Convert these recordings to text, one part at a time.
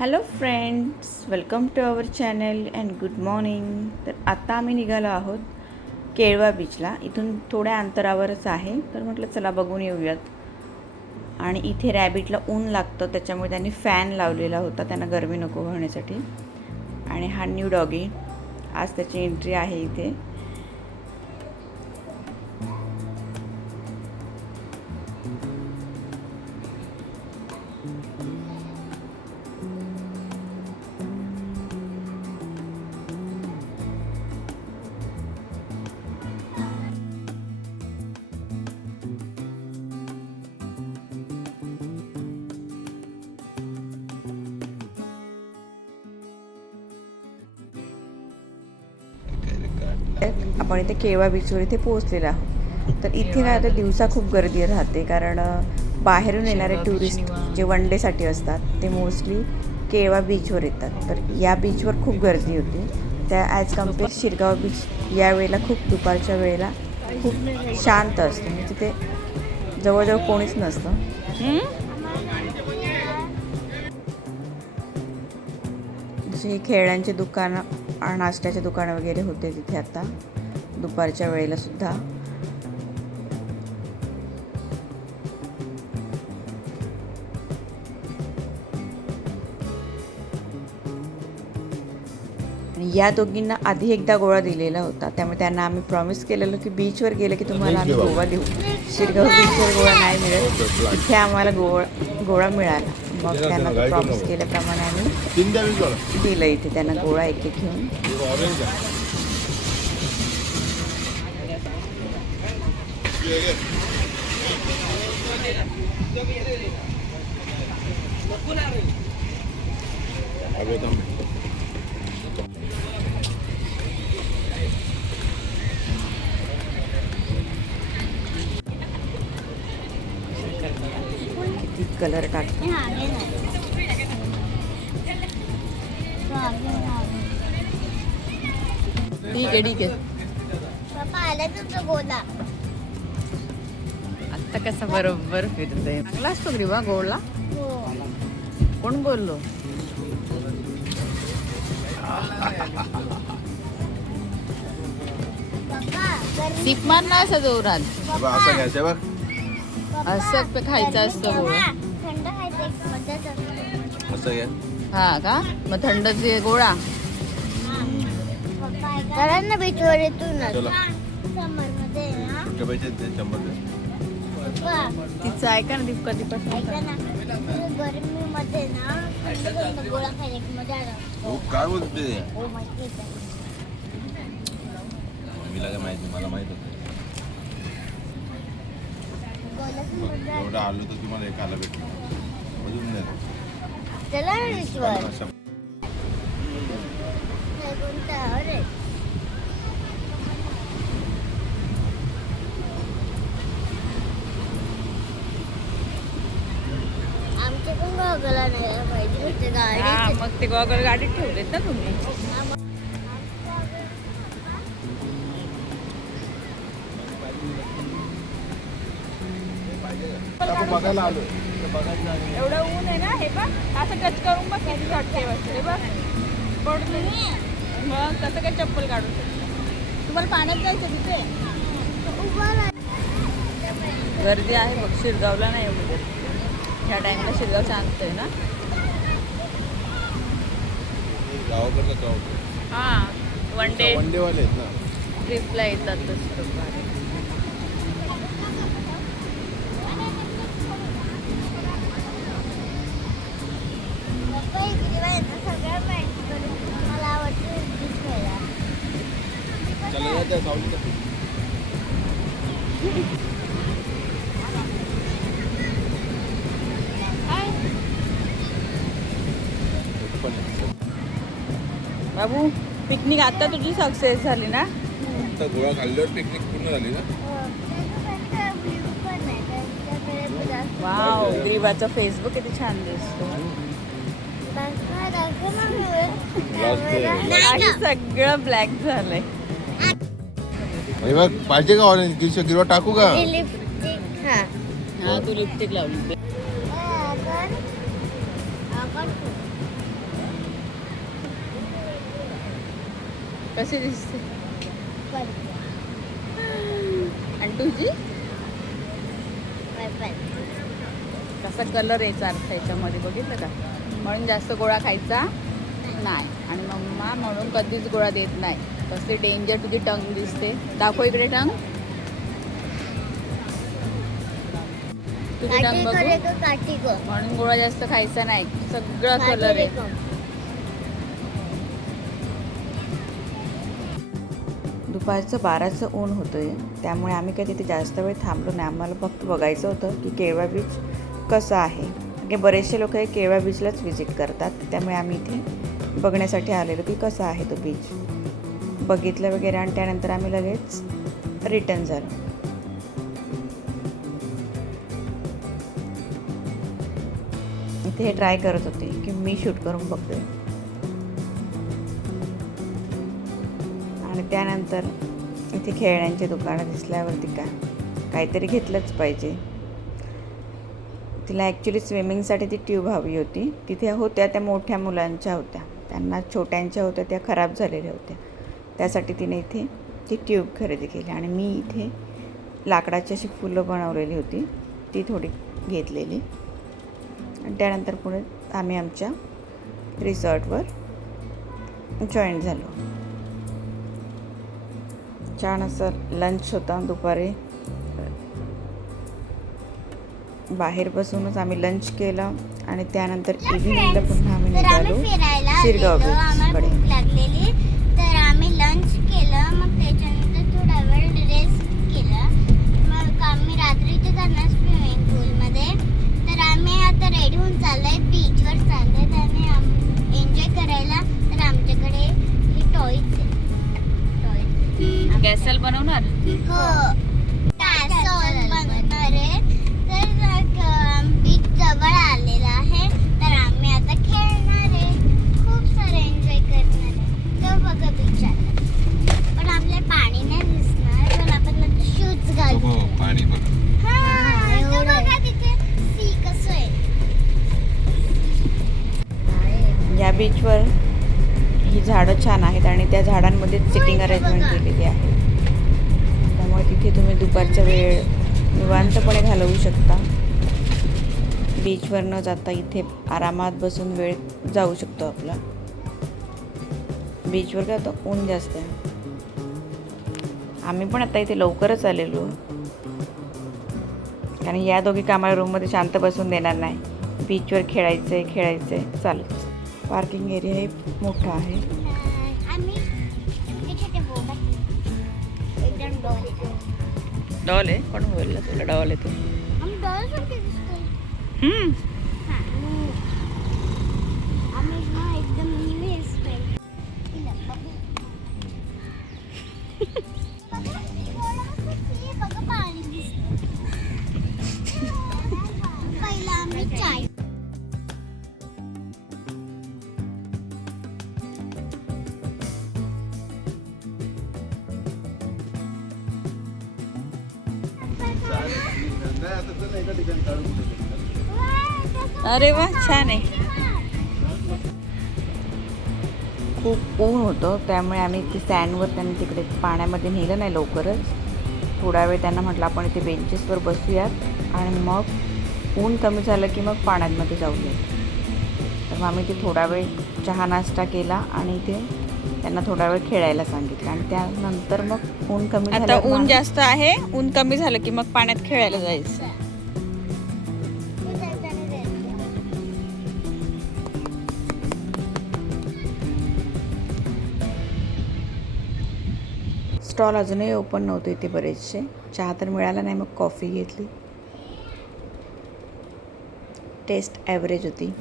Hello friends, welcome to our channel and good morning. तर आता आम्ही निघालो आहोत केळवा बीचला. इथून थोड्या अंतरावरच आहे. तर म्हटलं चला बघून येऊयात. आणि इथे रॅबिटला ऊन लागतं, त्याच्यामुळे त्यांनी फॅन लावलेला होता, त्यांना गरमी नको होण्यासाठी. आणि हा न्यू डॉगी, आज त्याची एंट्री आहे इथे. आपण इथे केळवा बीचवर इथे पोहोचलेलो आहोत. तर इथे काय होतं, दिवसा खूप गर्दी राहते, कारण बाहेरून येणारे टुरिस्ट जे वन डेसाठी असतात ते मोस्टली केळवा बीचवर येतात. तर या बीचवर खूप गर्दी होती. त्या ॲज कम्पेअर शिरगाव बीच या वेळेला खूप दुपारच्या वेळेला खूप शांत असतं, म्हणजे तिथे जवळजवळ कोणीच नसतं. जसे हे खेळण्यांचे दुकानं, नाश्त्याचे दुकानं वगैरे होते तिथे आता दुपारच्या वेळेला सुद्धा. या दोघींना आधी एकदा गोळा दिलेला होता, त्यामुळे त्यांना आम्ही प्रॉमिस केलेलं की बीचवर गेलं की तुम्हाला आम्ही गोवा देऊ. शिरगाव बीचवर गोळा नाही मिळत, इथे आम्हाला गोळा मिळाला. मग त्यांना प्रॉमिस केल्याप्रमाणे आम्ही दिलं इथे त्यांना गोळा एक एक घेऊन. किती कलर टाकतो. ठीक आहे ठीक आहे. आता कसा बरोबर फिरतोय. चांगला असतो ग्रीवा गोळला. कोण बोललो? सीप मार ना असं जोरात. असं घ्यायचं बघ, असं पे खायचं असतं गोळा. असं घ्या. हा का? मग थंड जे गोळा ना बीचवर येतो ना चला. समर मध्ये ना कुठे पाहिजे ते 100 दे. तिचं ऐका ना दीप कधीपासून. ऐका ना, गरमी मध्ये ना थंड गोळा खायला एक मजा आला. हो, काय बोलते? हो माहिती आहे. मला काय माहिती, मला माहित होतं. गोळ्याची मजा एवढं आलो तर तुम्हाला एक आला भेटलं अजून नाही. चला ना बीचवर. असं कोणता? अरे आमच्या पण गॉगला नाही पाहिजे होते गाडी. मग ते गॉगल गाडीत ठेवलेत ना तुम्ही. आपण बघायला आलो. एवढं ऊन आहे ना, हे बघ असं टच करून बघ किती शॉट ठेवायचं. हे बघ पडलं मग कसं काय चप्पल काढू शकतो. तुम्हाला पाण्यात जायचं तिथे. गर्दी आहे बघ, शिरगावला नाही एवढी गर्दी. ह्या टाइमला शिरगाव शांत आहे ना. गावाकडलं गाव. हां, वन डे वाले आहेत ना. ट्रिपला येतात तसं. मला आवडतं बीच खेळायला. चला या त्या सावलीत. पण आहे. बाबू, पिकनिक आता तुझी सक्सेस झाली ना. आता गोळा खाल्ल्यावर पिकनिक पूर्ण झाली ना. वाव, ग्रीवाचा फेसबुक किती छान दिसतो. सगळं ब्लॅक झालंय. बघ, पाहिजे का ऑरेंज गिरवा टाकू का? हा, तू लिपस्टिक लावली. कशी दिसते? पर्पल आणि तुझी पर्पल कसा कलर यायचा अर्थ याच्यामध्ये बघितलं का? म्हणून जास्त गोळा खायचा नाही. आणि मम्मा म्हणून कधीच गोळा देत नाही. कसली डेंजर तुझी टंग दिसते. दाखव इकडे टंग. तुझी टंग बघू. काठी को म्हणून गोळा जास्त खायचा नाही. सगळा कलर आहे. दुपारचं 12चं ऊन होतंय, त्यामुळे आम्ही काही तिथे जास्त वेळ थांबलो नाही. आम्हाला फक्त बघायचं होतं की केळवा बीच कसं आहे. म्हणजे बरेचसे लोक हे केळवा बीचलाच व्हिजिट करतात, त्यामुळे आम्ही इथे बघण्यासाठी आलेलो की कसा आहे तो बीच. बघितलं वगैरे आणि त्यानंतर आम्ही लगेच रिटर्न झालो. इथे हे ट्राय करत होते की मी शूट करून बघतोय. आणि त्यानंतर इथे खेळण्यांची दुकानं दिसल्यावरती काहीतरी घेतलंच पाहिजे. तिला ॲक्च्युली स्विमिंगसाठी ती ट्यूब हवी होती. तिथे होत्या त्या मोठ्या मुलांच्या होत्या, त्यांना छोट्यांच्या होत्या त्या खराब झालेल्या होत्या. त्यासाठी तिने इथे ती ट्यूब खरेदी केली. आणि मी इथे लाकडाची अशी फुलं बनवलेली होती ती थोडी घेतलेली. आणि त्यानंतर पुढे आम्ही आमच्या रिसॉर्टवर जॉईन झालो. छान असं लंच होता दुपारी. बाहेर बसूनच आम्ही लंच केलं आणि त्यानंतर इव्हिनिंगला पुन्हा आम्ही निघालो शिरगाव बीचकडे. भूक लागलेली तर आम्ही लंच केलं. मग त्याच्यानंतर थोडा वेळ रेस्ट केलं. मग आम्ही रात्रीचे जाणार स्विमिंग पूलमध्ये. तर आम्ही आता रेडी होऊन चाललोय बीचवर चाललोय. आणि एन्जॉय करायला तर आमच्याकडे हे टॉयज आहे. कॅसल बनवणार. हो कॅसल बनवणार आहे. तर बीच जवळ आलेला आहे तर आम्ही आता खेळणार आहे. खूप सारे एन्जॉय करणार आहे. तो बघा बीच आला पण आपल्याला पाणी नाही दिसणार. पण आपण आता शूज घालू. पाणी बघ. हा तो बघा तिथे सी कसं आहे. या बीचवर ही झाडं छान आहेत आणि त्या झाडांमध्ये सिटिंग अरेंजमेंट केलेली आहे. त्यामुळे तिथे तुम्ही दुपारचा वेळ निवांतपणे घालवू शकता. बीचवर न जाता इथे आरामात बसून वेळ जाऊ शकतो आपला. बीचवर काय होतं, ऊन जास्त आहे. आम्ही पण आता इथे लवकरच आलेलो कारण या दोघी कामाला रूममध्ये शांत बसून देणार नाही. बीचवर खेळायचं चालूच. पार्किंग एरिया हे मोठा आहे. आम्ही छोटे बोट एकदम डॉल आहे. कोण बोललं तुला डॉल आहे? आम्ही डॉल सारखे दिसतोय. आम्ही ना एकदम न्यू हेअरस्टाईल. बघा पाणी दिसतं. पहिला आम्ही चाय अरे वा छान आहे. खूप ऊन होतं त्यामुळे आम्ही इथे सँडवर त्यांनी तिकडे पाण्यामध्ये नेलं नाही लवकरच. थोडा वेळ त्यांना म्हटलं आपण इथे बेंचेसवर बसूयात आणि मग ऊन कमी झालं की मग पाण्यामध्ये जाऊया. तर मग आम्ही इथे थोडा वेळ चहा नाश्ता केला आणि इथे त्यांना थोडा वेळ खेळायला सांगितलं. आणि त्यानंतर मग ऊन कमी झालं. आता ऊन जास्त आहे. ऊन कमी झालं की मग पाण्यात खेळायला जायचं. स्टॉल अजूनही ओपन नव्हते इथे बरेचसे. चहा तर मिळाला नाही, मग कॉफी घेतली. टेस्ट ॲव्हरेज होती.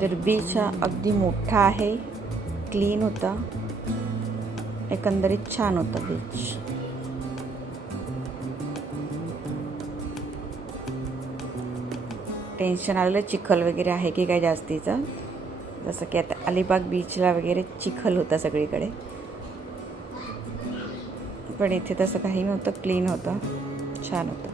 तर बीच हा अगदी मोठा आहे. क्लीन होता, एकंदरीत छान होता बीच. टेन्शन आलेलं चिखल वगैरे आहे की काय जास्तीचं, जसं की आता अलिबाग बीचला वगैरे चिखल होता सगळीकडे, पण इथे तसं काही नव्हतं, क्लीन होतं, छान होतं.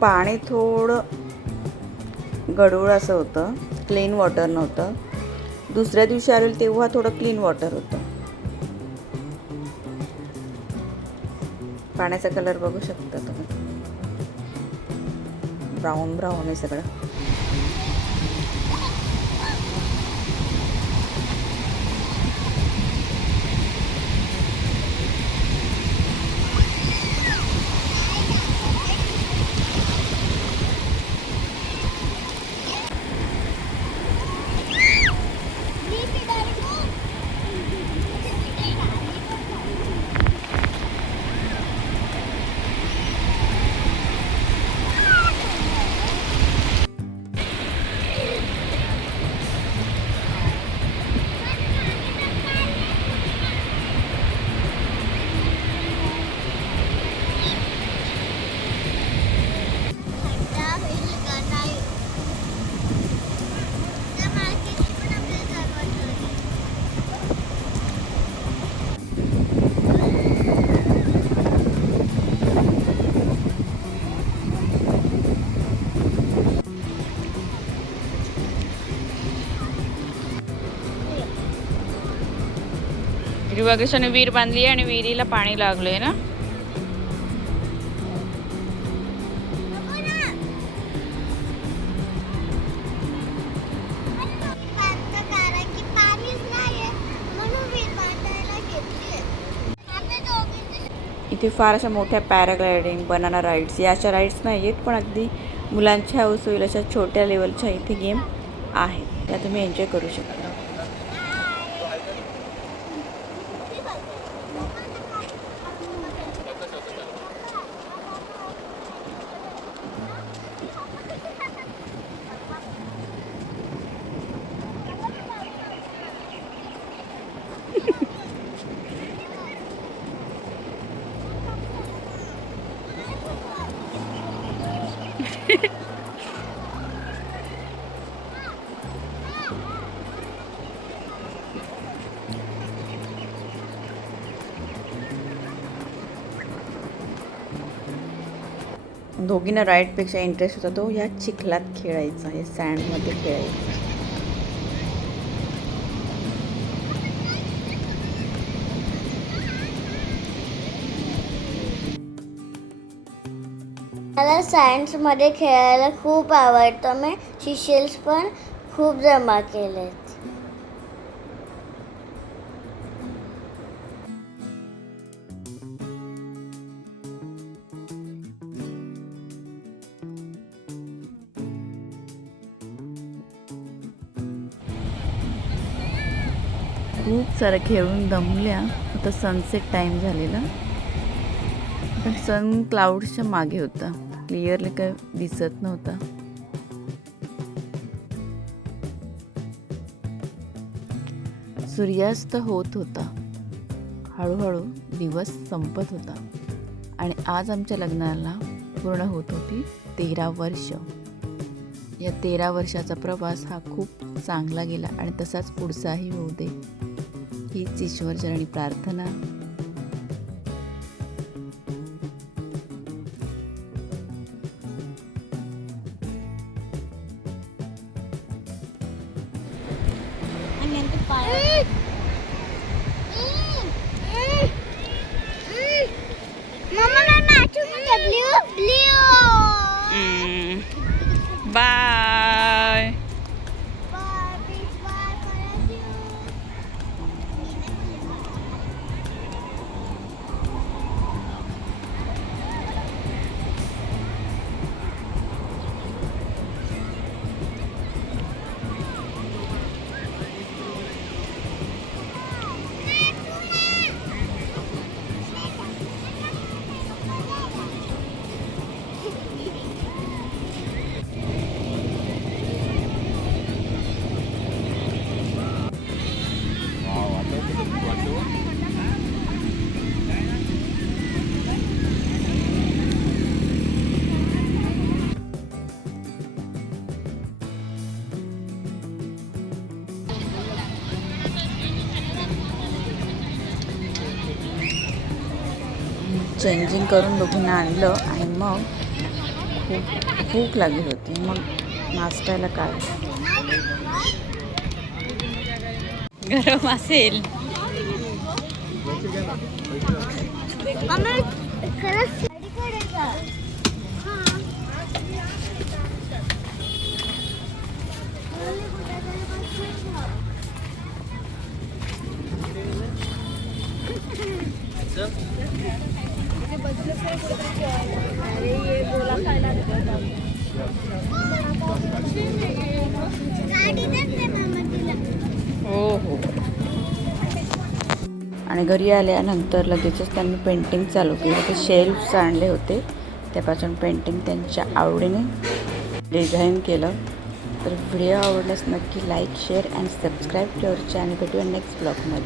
पाणी थोडं गढूळ असं होतं, क्लीन वॉटर नव्हतं. दुसऱ्या दिवशी आलेलं तेव्हा थोडं क्लीन वॉटर होतं. पाण्याचा कलर बघू शकता तुम्ही, ब्राऊन ब्राऊन आहे सगळं. रिवागेशने विहीर बांधली आणि विहिरीला पाणी लागलंय ना. इथे फार अशा मोठ्या पॅराग्लायडिंग, बनाना राईड्स या अशा राईड्स नाही आहेत, पण अगदी मुलांच्या हाऊस होईल अशा छोट्या लेवलच्या इथे गेम आहेत, त्या तुम्ही एन्जॉय करू शकता. दोघींना राईडपेक्षा इंटरेस्ट होता तो ह्या चिखलात खेळायचा, या सँडमध्ये खेळायचा. मला सायन्समध्ये खेळायला खूप आवडतं. मी शिशेल्स पण खूप जमा केलेत. खूप सारं खेळून दमल्या. आता सनसेट टाईम झालेला, पण सन क्लाउड्सच्या मागे होता, क्लिअरली काय दिसत नव्हता. सूर्यास्त होत होता, हळूहळू दिवस संपत होता आणि आज आमच्या लग्नाला पूर्ण होत होती 13 वर्ष. या 13 वर्षाचा प्रवास हा खूप चांगला गेला आणि तसाच पुढचाही होऊ दे, हीच ईश्वरचरणी प्रार्थना. बाय. चेंजिंग करून दोघींना आणलं आणि मग खूप भूक लागली होती. मग नाश्त्याला काय गरम असेल. मम्मी खरंच गाडीकडे जा. गाडी देते मामा तिला. हो हो. आणि घरी आल्यानंतर लगेचच त्यांनी पेंटिंग चालू केलं. ते शेल्फ्स आणले होते त्यापासून पेंटिंग त्यांच्या आवडीने डिझाईन केलं. तर व्हिडिओ आवडल्यास नक्की like share and subscribe to our channel. भेटूया नेक्स्ट ब्लॉगमध्ये.